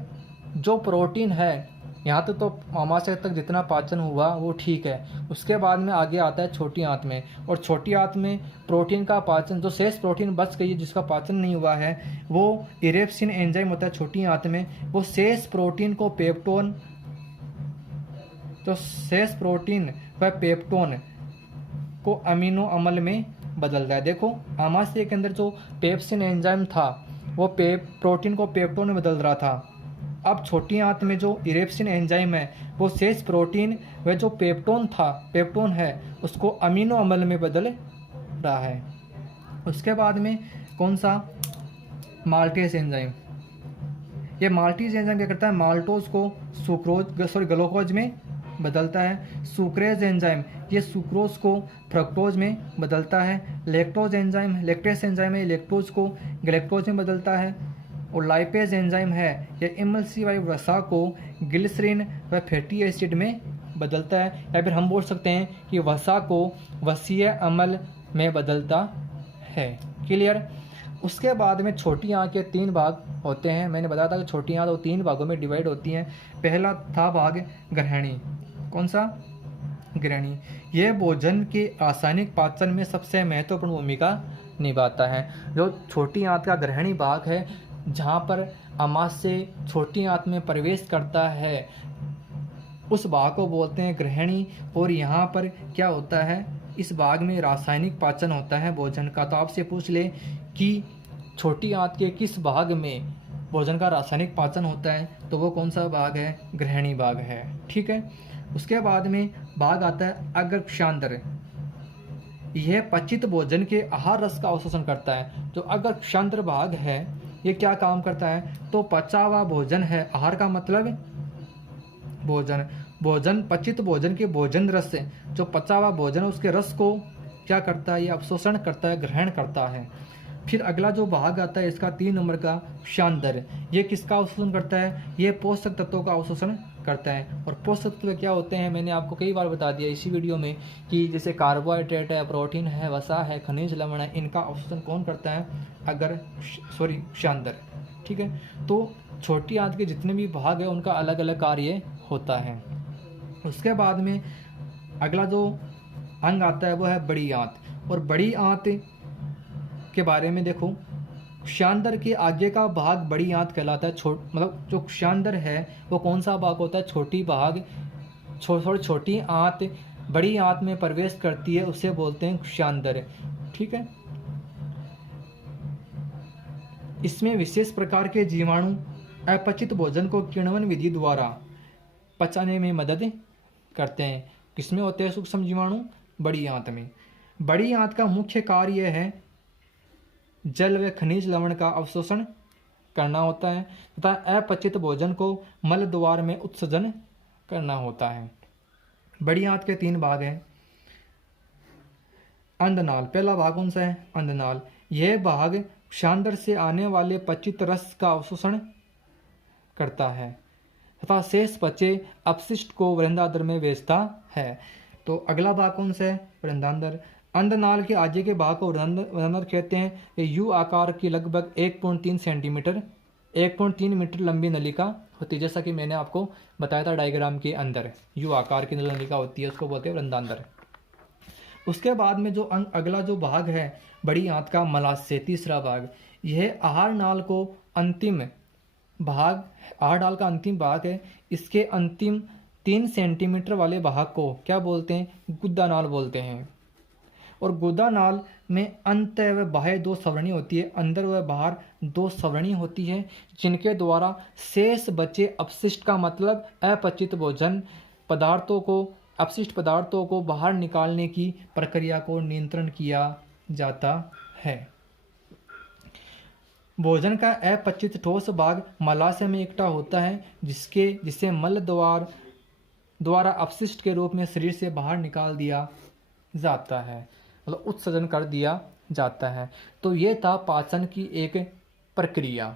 जो प्रोटीन है, यहाँ तक तो आमाशय तक जितना पाचन हुआ वो ठीक है, उसके बाद में आगे आता है छोटी आंत में, और छोटी आंत में प्रोटीन का पाचन, जो शेष प्रोटीन बच गई है जिसका पाचन नहीं हुआ है, वो इरेप्सिन एंजाइम होता है छोटी आंत में। वो शेष प्रोटीन को पेप्टोन, तो शेष प्रोटीन व पेप्टोन को अमीनो अम्ल में बदलता है। देखो आमाशय के अंदर जो पेप्सिन एंजाइम था वो प्रोटीन को पेप्टोन में बदल रहा था। अब छोटी आंत में जो इरेप्सिन एंजाइम है वो शेष प्रोटीन व जो पेप्टोन है उसको अमीनो अम्ल में बदल रहा है। उसके बाद में कौन सा, माल्टेज एंजाइम। ये माल्टेज एंजाइम क्या करता है, माल्टोज को ग्लूकोज में बदलता है। सुक्रेज एंजाइम, ये सुक्रोज को फ्रक्टोज में बदलता है। लेक्टेस एंजाइम है, लेक्टोज को ग्लैक्टोज में बदलता है। और लाइपेज एंजाइम है, यह इमल्सिफाई वसा को ग्लिसरीन व फैटी एसिड में बदलता है, या फिर हम बोल सकते हैं कि वसा को वसीय अम्ल में बदलता है। क्लियर? उसके बाद में छोटी आंत के 3 भाग होते हैं। मैंने बताया था कि छोटी आंत 3 भागों में डिवाइड होती हैं। पहला था भाग ग्रहणी। कौन सा, ग्रहणी। यह भोजन के रासायनिक पाचन में सबसे महत्वपूर्ण भूमिका निभाता है। जो छोटी आंत का ग्रहणी भाग है, जहाँ पर आमाशय छोटी आंत में प्रवेश करता है, उस भाग को बोलते हैं ग्रहणी। और यहाँ पर क्या होता है, इस भाग में रासायनिक पाचन होता है भोजन का। तो आपसे पूछ ले कि छोटी आंत के किस भाग में भोजन का रासायनिक पाचन होता है, तो वो कौन सा भाग है, ग्रहणी भाग है। ठीक है। उसके बाद में भाग आता है अग्रक्षांतर। यह पचित भोजन के आहार रस का अवशोषण करता है। जो अग्रक्षांतर भाग है ये क्या काम करता है, तो पचा हुआ भोजन है, आहार का मतलब भोजन पचित भोजन के भोजन रस से, जो पचा हुआ भोजन है उसके रस को क्या करता है, ये अवशोषण करता है, ग्रहण करता है। फिर अगला जो भाग आता है इसका 3 नंबर का क्षांतर, ये किसका अवशोषण करता है, ये पोषक तत्वों का अवशोषण करता है। और पोषक तत्व क्या होते हैं, मैंने आपको कई बार बता दिया इसी वीडियो में कि जैसे कार्बोहाइड्रेट है, प्रोटीन है, वसा है, खनिज लवण है, इनका अवशोषण कौन करता है, क्षांतर। ठीक है। तो छोटी आंत के जितने भी भाग है उनका अलग अलग कार्य होता है। उसके बाद में अगला जो अंग आता है वो है बड़ी आंत। और बड़ी आंत के बारे में देखो, कुशांदर के आगे का भाग बड़ी आंत कहलाता है। मतलब जो कुशांदर है वो कौन सा भाग होता है? छोटी भाग, छोटी आंत बड़ी आंत में प्रवेश करती है, उसे बोलते हैं कुशांदर। ठीक है। इसमें विशेष प्रकार के जीवाणु अपचित भोजन को किण्वन विधि द्वारा पचाने में मदद करते हैं। किसमें होते हैं सूक्ष्म जीवाणु? बड़ी आंत में। बड़ी आंत का मुख्य कार्य यह है जल व खनिज लवण का अवशोषण करना होता है तथा अपचित भोजन को मल द्वार में उत्सर्जन करना होता है। बड़ी आंत के 3 भाग हैं। अंधनाल, पहला भाग कौन सा है? अंधनाल। यह भाग कुशांदर से आने वाले पचित रस का अवशोषण करता है तथा शेष बचे अपशिष्ट को वृंदांतर में भेजता है। तो अगला भाग कौन सा है? वृंदांतर। अंधनाल के आगे के भाग को वृंदांतर कहते हैं। ये यू आकार की लगभग 1.3 सेंटीमीटर 1.3 मीटर लंबी नलिका होती है, जैसा कि मैंने आपको बताया था डायग्राम के अंदर। यू आकार की नलिका होती है, उसको बोलते हैं वृंदांतर। उसके बाद में जो अगला जो भाग है बड़ी आंत का, मलाशय, तीसरा भाग, यह आहार नाल को अंतिम भाग, आहार नाल का अंतिम भाग है। इसके अंतिम 3 सेंटीमीटर वाले भाग को क्या बोलते हैं? गुदा नाल बोलते हैं। और गुदा नाल में अंत व बाह्य 2 सवरणी होती है, अंदर व बाहर 2 सवरणी होती है, जिनके द्वारा शेष बचे अपशिष्ट का मतलब अपचित भोजन पदार्थों को, अपशिष्ट पदार्थों को बाहर निकालने की प्रक्रिया को नियंत्रण किया जाता है। भोजन का अपचित ठोस भाग मलाशय में इकट्ठा होता है, जिसे मल द्वारा अपशिष्ट के रूप में शरीर से बाहर निकाल दिया जाता है, मतलब उत्सर्जन कर दिया जाता है। तो ये था पाचन की एक प्रक्रिया।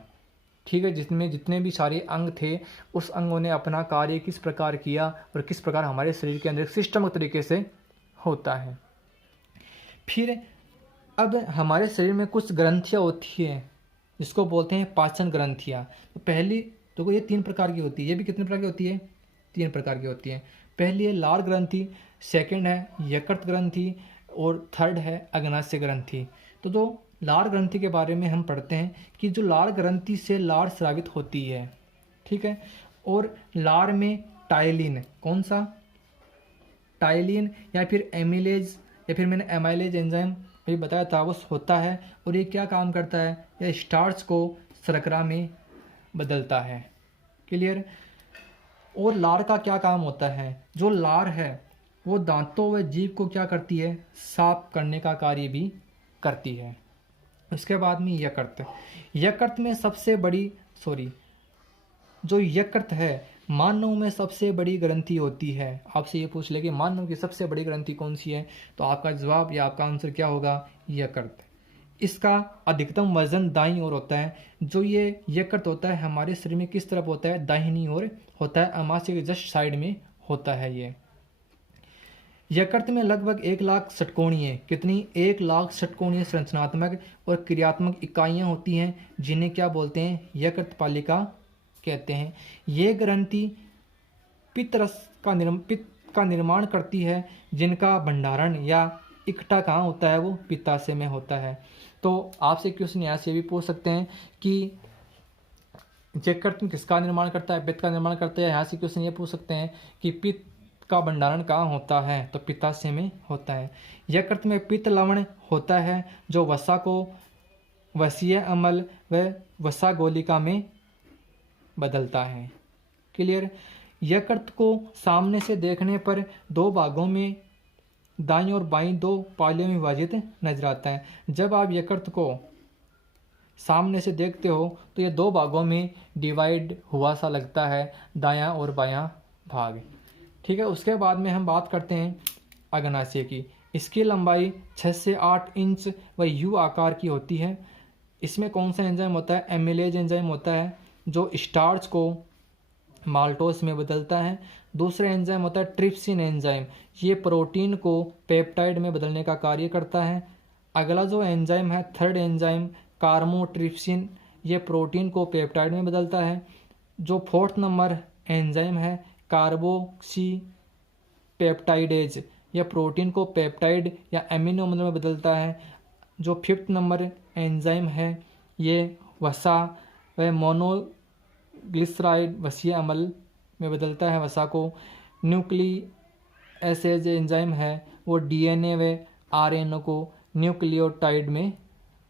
ठीक है, जिसमें जितने भी सारे अंग थे उस अंगों ने अपना कार्य किस प्रकार किया और किस प्रकार हमारे शरीर के अंदर सिस्टमिक तरीके से होता है। फिर अब हमारे शरीर में कुछ ग्रंथियाँ होती हैं जिसको बोलते हैं पाचन ग्रंथियाँ। तो पहली तो ये 3 प्रकार की होती है। ये भी कितने प्रकार की होती है? 3 प्रकार की होती है। पहली है लार ग्रंथि, सेकंड है यकृत ग्रंथि और थर्ड है अग्नाशय ग्रंथि। तो जो लार ग्रंथि के बारे में हम पढ़ते हैं कि जो लार ग्रंथि से लार स्रावित होती है। ठीक है। और लार में टाइलिन, कौन सा? टाइलिन या फिर एमिलेज या फिर मैंने एमाइलेज एंजाइम भी बताया था, वो होता है। और ये क्या काम करता है? यह स्टार्च को शर्करा में बदलता है। क्लियर? और लार का क्या काम होता है? जो लार है वो दांतों व जीभ को क्या करती है? साफ करने का कार्य भी करती है। उसके बाद में यकृत। यकृत में सबसे बड़ी जो यकृत है मानव में सबसे बड़ी ग्रंथि होती है। आपसे ये पूछ ले कि मानव की सबसे बड़ी ग्रंथि कौन सी है, तो आपका जवाब या आपका आंसर क्या होगा? यकृत। इसका अधिकतम वजन दाईं ओर होता है। जो ये यकृत होता है हमारे शरीर में किस तरफ होता है? दाहिनी ओर होता है, अमाशय के जस्ट साइड में होता है ये। यकृत में लगभग 1 लाख षटकोणीय, कितनी? 1 लाख षटकोणीय संरचनात्मक और क्रियात्मक इकाइयां होती हैं, जिन्हें क्या बोलते हैं? यकृत पालिका कहते हैं। ये ग्रंथि पित्त का निर्माण करती है, जिनका भंडारण या इकट्ठा कहाँ होता है? वो पित्ताशय में होता है। तो आपसे क्वेश्चन यहाँ से भी पूछ सकते हैं कि यकृत किसका निर्माण करता है? पित्त का निर्माण करता है। यहाँ से क्वेश्चन ये पूछ सकते हैं कि पित्त का भंडारण कहाँ होता है? तो पित्ताशय में होता है। यकृत में पित्त लवण होता है जो वसा को वसीय अम्ल व वसा गोलिका में बदलता है। क्लियर? यकृत को सामने से देखने पर 2 भागों में, दाईं और बाईं 2 पालियों में विभाजित नजर आता है। जब आप यकृत को सामने से देखते हो तो ये 2 भागों में डिवाइड हुआ सा लगता है, दायां और बायां भाग। ठीक है। उसके बाद में हम बात करते हैं अग्नाशय की। इसकी लंबाई 6 से 8 इंच व यू आकार की होती है। इसमें कौन सा एंजाइम होता है? एमिलेज एंजाइम होता है, जो स्टार्च को माल्टोस में बदलता है। दूसरा एंजाइम होता है ट्रिप्सिन एंजाइम, ये प्रोटीन को पेप्टाइड में बदलने का कार्य करता है। अगला जो एंजाइम है, थर्ड एंजाइम कार्मोट्रिप्सिन, ये प्रोटीन को पेप्टाइड में बदलता है। जो 4th नंबर एंजाइम है कार्बोक्सी पेप्टाइडेज, यह प्रोटीन को पेप्टाइड या एमिनो अम्ल में बदलता है। जो 5th नंबर एंजाइम है ये वसा व मोनोग्लिसराइड वसीय अमल में बदलता है वसा को। न्यूक्लिएसेज एंजाइम है वो डीएनए व आरएनए को न्यूक्लियोटाइड में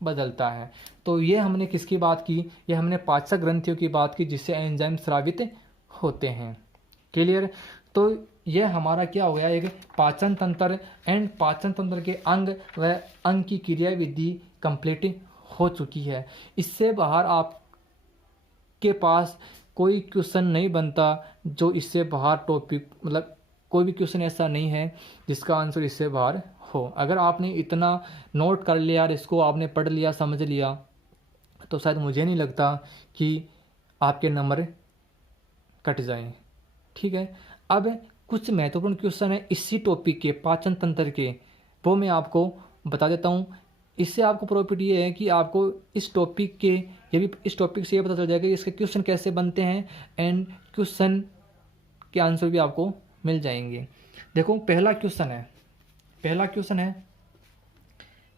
बदलता है। तो ये हमने किसकी बात की, ये हमने पाचक ग्रंथियों की बात की जिससे एंजाइम स्रावित होते हैं। क्लियर। तो ये हमारा क्या हो गया, एक पाचन तंत्र एंड पाचन तंत्र के अंग व अंग की क्रिया विधि कंप्लीट हो चुकी है। इससे बाहर आपके पास कोई क्वेश्चन नहीं बनता जो इससे बाहर टॉपिक, मतलब कोई भी क्वेश्चन ऐसा नहीं है जिसका आंसर इससे बाहर हो। अगर आपने इतना नोट कर लिया और इसको आपने पढ़ लिया, समझ लिया, तो शायद मुझे नहीं लगता कि आपके नंबर कट जाएं। ठीक है। अब कुछ महत्वपूर्ण क्वेश्चन है इसी टॉपिक के, पाचन तंत्र के, वो मैं आपको बता देता हूँ। इससे आपको प्रॉफिट ये है कि आपको इस टॉपिक के, ये भी इस टॉपिक से ये पता चल जाएगा कि इसके क्वेश्चन कैसे बनते हैं एंड क्वेश्चन के आंसर भी आपको मिल जाएंगे। देखो पहला क्वेश्चन है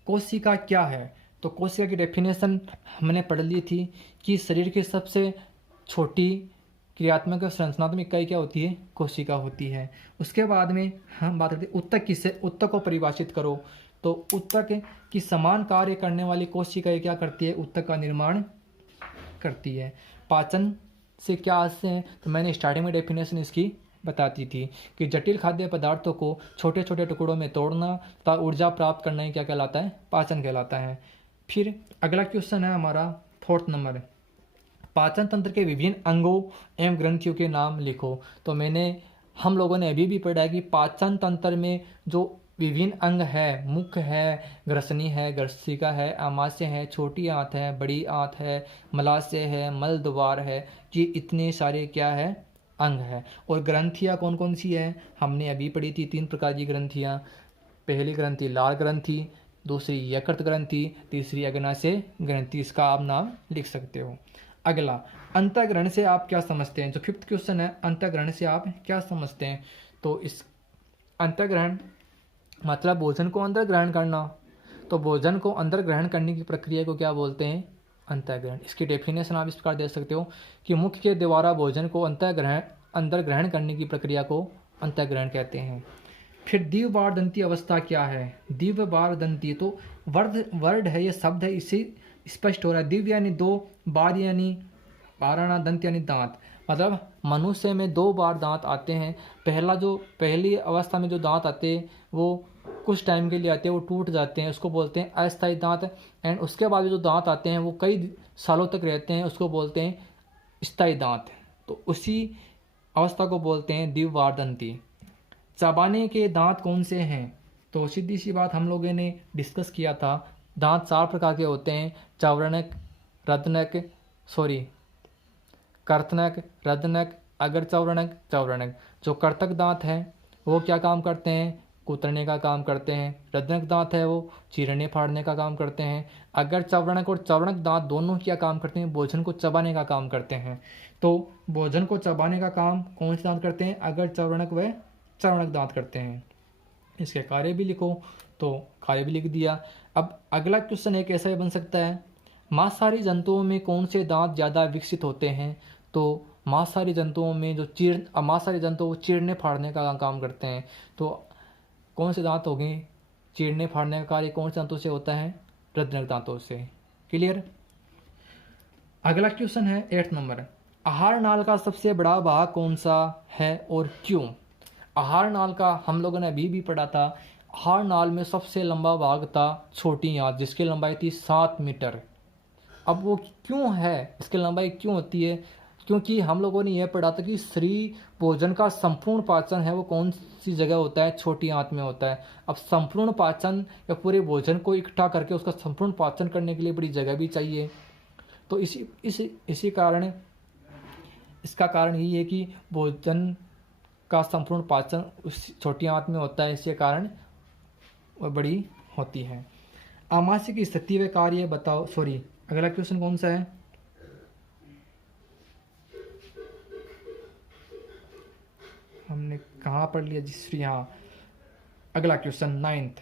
कोशिका क्या है। तो कोशिका की डेफिनेशन हमने पढ़ ली थी कि शरीर की सबसे छोटी क्रियात्मक और संरचनात्मक इकाई क्या होती है, कोशिका होती है। उसके बाद में हम बात करते हैं ऊतक किससे, ऊतक को परिभाषित करो। तो ऊतक की समान कार्य करने वाली कोशिका क्या करती है, ऊतक का निर्माण करती है। पाचन से क्या आशय है, तो मैंने स्टार्टिंग में डेफिनेशन इसकी बताती थी कि जटिल खाद्य पदार्थों को छोटे छोटे टुकड़ों में तोड़ना तथा ऊर्जा प्राप्त करना ही क्या कहलाता है, पाचन कहलाता है। फिर अगला क्वेश्चन है हमारा 4th नंबर, पाचन तंत्र के विभिन्न अंगों एवं ग्रंथियों के नाम लिखो। तो हम लोगों ने अभी भी पढ़ा है कि पाचन तंत्र में जो विभिन्न अंग है, मुख है, ग्रसनी है, ग्रसिका है, आमाशय है, छोटी आंत है, बड़ी आंत है, मलाशय है, मल द्वार है, ये इतने सारे क्या है, अंग है। और ग्रंथियाँ कौन कौन सी है, हमने अभी पढ़ी थी 3 प्रकार की ग्रंथियाँ। पहली ग्रंथि लाल ग्रंथि, दूसरी यकृत ग्रंथि, तीसरी अग्नाशय ग्रंथि। इसका आप नाम लिख सकते हो। अगला, अंतःग्रहण से आप क्या समझते हैं। जो 5th क्वेश्चन है, अंतःग्रहण से आप क्या समझते हैं। तो इस अंतःग्रहण मतलब भोजन को अंदर ग्रहण करना। तो भोजन को अंदर ग्रहण करने की प्रक्रिया को क्या बोलते हैं, अंतःग्रहण। इसकी डेफिनेशन आप इस प्रकार दे सकते हो कि मुख के द्वारा भोजन को अंदर ग्रहण करने की प्रक्रिया को अंतःग्रहण कहते हैं। फिर द्विबारदंती अवस्था क्या है, द्विबारदंती तो वर्ड है, ये शब्द है, इससे स्पष्ट हो रहा है। दिव्य यानी 2, बार यानी बारहना, दंत यानी दांत। मतलब मनुष्य में 2 बार दांत आते हैं। पहली अवस्था में जो दांत आते हैं वो कुछ टाइम के लिए आते हैं, वो टूट जाते हैं, उसको बोलते हैं अस्थायी दांत। एंड उसके बाद जो दांत आते हैं वो कई सालों तक रहते हैं, उसको बोलते हैं स्थायी दांत। तो उसी अवस्था को बोलते हैं द्विबारदंती। चबाने के दांत कौन से हैं, तो सीधी सी बात हम लोगों ने डिस्कस किया था। दांत 4 प्रकार के होते हैं, चौवर्णक, कर्तनक, रदनक, अगर चौवर्णक। जो कर्तक दांत है वो क्या काम करते हैं, कुतरने का काम करते हैं। रदनक दांत है वो चीरने फाड़ने का काम करते हैं। अगर चौवर्णक और चौवर्णक दांत दोनों क्या काम करते हैं, भोजन को चबाने का काम करते हैं। तो भोजन को चबाने का काम कौन से दांत करते हैं, अगर चौवर्णक व चौवर्णक दांत करते हैं। इसके कार्य भी लिखो, तो कार्य भी लिख दिया। अब अगला क्वेश्चन एक ऐसा बन सकता है, मांसाहारी जंतुओं में कौन से दांत ज़्यादा विकसित होते हैं। तो मांसाहारी जंतुओं में जो मांसाहारी जंतु वो चीरने फाड़ने का काम करते हैं। तो कौन से दांत हो गए, चीरने फाड़ने का कार्य कौन से दांतों से होता है, रदनक दांतों से। क्लियर। अगला क्वेश्चन है 8th नंबर, आहार नाल का सबसे बड़ा भाग कौन सा है और क्यों। आहार नाल का हम लोगों ने अभी भी पढ़ा था। आहार नाल में सबसे लंबा भाग था छोटी आंत, जिसकी लंबाई थी 7 मीटर। अब वो क्यों है, इसकी लंबाई क्यों होती है, क्योंकि हम लोगों ने यह पढ़ा था कि शरीर भोजन का संपूर्ण पाचन है वो कौन सी जगह होता है, छोटी आंत में होता है। अब संपूर्ण पाचन या पूरे भोजन को इकट्ठा करके उसका संपूर्ण पाचन करने के लिए बड़ी जगह भी चाहिए। तो इसी कारण, इसका कारण यही है कि भोजन का संपूर्ण पाचन उस छोटी आंत में होता है, इसके कारण वह बड़ी होती है। आमाशय की स्थिति व कार्य बताओ। अगला क्वेश्चन कौन सा है, हमने कहाँ पढ़ लिया जिससे, यहाँ अगला क्वेश्चन 9th,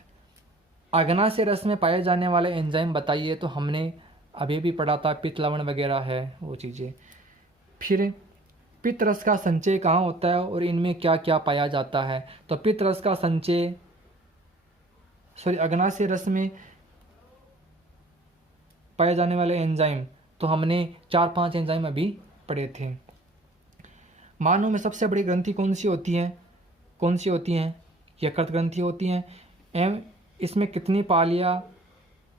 अग्नाशय रस में पाए जाने वाले एंजाइम बताइए। तो हमने अभी भी पढ़ा था, पित्त लवण वगैरह है वो चीज़ें। फिर पित्त रस का संचय कहाँ होता है और इनमें क्या क्या पाया जाता है। तो पित्त रस का संचय अग्नाशय रस में पाए जाने वाले एंजाइम, तो हमने 4-5 एंजाइम अभी पढ़े थे। मानव में सबसे बड़ी ग्रंथि कौन सी होती हैं? यकृत ग्रंथि होती हैं। एवं इसमें कितनी पालियाँ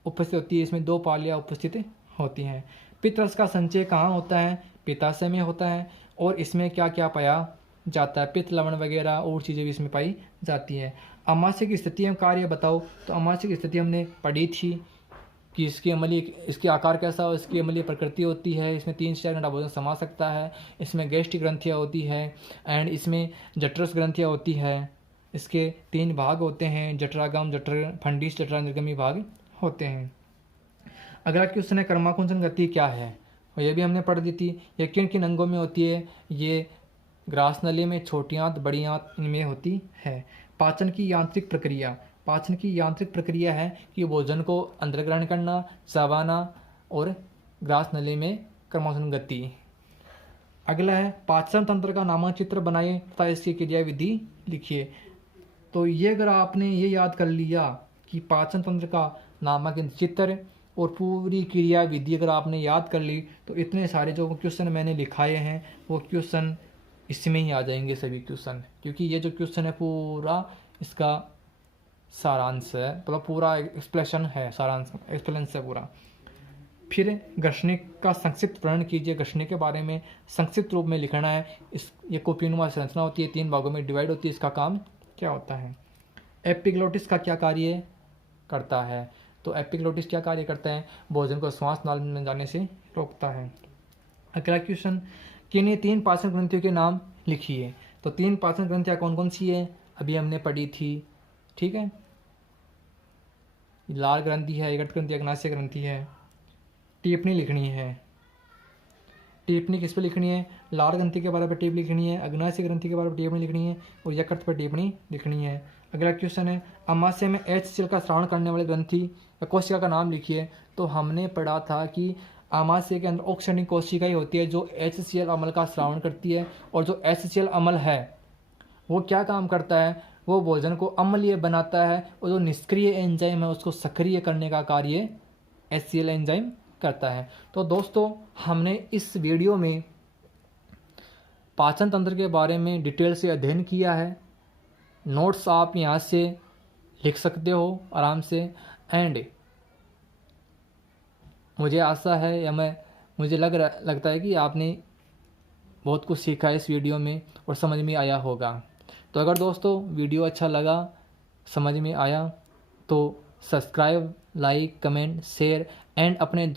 उपस्थित होती है? इसमें 2 पालियाँ उपस्थित होती हैं। पित्त रस का संचय कहाँ होता है? पित्ताशय में होता है। और इसमें क्या क्या पाया जाता है? पित्त लवण वगैरह और चीज़ें भी इसमें पाई जाती हैं। अमाशय की स्थिति एवं कार्य बताओ। तो अमाशय की स्थिति हमने पढ़ी थी कि इसके आकार कैसा हो, इसकी अम्लीय प्रकृति होती है, इसमें 3 से 4 घंटा भोजन समा सकता है, इसमें गैस्ट्रिक ग्रंथियाँ होती है एंड इसमें जठरस ग्रंथियाँ होती है। इसके 3 भाग होते हैं, जठरागम, फंडिस, जठरा निर्गमी भाग होते हैं। अगला क्वेश्चन है कर्माकुंचन गति क्या है? और ये भी हमने पढ़ दी थी। ये किन किन अंगों में होती है? ये ग्रास नली में, छोटी आंत, बड़ी आंत इनमें होती है। पाचन की यांत्रिक प्रक्रिया है कि भोजन को अंदर ग्रहण करना, चबाना और ग्रास नली में कर्माकुंचन गति। अगला है पाचन तंत्र का नामाचित्र बनाइए तथा इसकी क्रिया विधि लिखिए। तो ये अगर आपने ये याद कर लिया कि पाचन तंत्र का नामांकित चित्र और पूरी क्रिया विधि अगर आपने याद कर ली, तो इतने सारे जो क्वेश्चन मैंने लिखाए हैं वो क्वेश्चन इसमें ही आ जाएंगे सभी क्वेश्चन, क्योंकि ये जो क्वेश्चन है पूरा इसका सारांश है, मतलब पूरा एक्सप्लेनेशन है, सारांश एक्सप्लेनेशन है पूरा। फिर घर्षणिक का संक्षिप्त वर्णन कीजिए। घर्षणिक के बारे में संक्षिप्त रूप में लिखना है। ये कोपिनुमा संरचना होती है, 3 भागों में डिवाइड होती है। इसका काम क्या होता है? एपिग्लोटिस का क्या कार्य करता है? तो एपिग्लोटिस क्या कार्य करता है? भोजन को श्वास नाल में जाने से रोकता है। अगला क्वेश्चन, किन्हीं 3 पाचन ग्रंथियों के नाम लिखिए। तो 3 पाचन ग्रंथियाँ कौन कौन सी है? अभी हमने पढ़ी थी, ठीक है। लाल ग्रंथि है, यकृत ग्रंथि, अग्नाशय ग्रंथि है। टिप्पणी लिखनी है। टिप्पणी किस पर लिखनी है? लाल ग्रंथि के बारे में टिप्पणी लिखनी है, अग्नाशय ग्रंथि के बारे में टिप्पणी लिखनी है और यकृत पर टिप्पणी लिखनी है। अगला क्वेश्चन है अमाशय में HCl का स्राव करने वाली ग्रंथि या कोशिका का नाम लिखिए। तो हमने पढ़ा था कि अमाशय के अंदर ऑक्सीजन कोशिका ही होती है जो HCl अम्ल का स्राव करती है, और जो HCl अम्ल है वो क्या काम करता है? वो भोजन को अम्लीय बनाता है, और जो निष्क्रिय एंजाइम है उसको सक्रिय करने का कार्य HCl एंजाइम करता है। तो दोस्तों हमने इस वीडियो में पाचन तंत्र के बारे में डिटेल से अध्ययन किया है। नोट्स आप यहाँ से लिख सकते हो आराम से। एंड मुझे आशा है या मुझे लगता है कि आपने बहुत कुछ सीखा है इस वीडियो में और समझ में आया होगा। तो अगर दोस्तों वीडियो अच्छा लगा, समझ में आया, तो subscribe, like, comment, share and अपने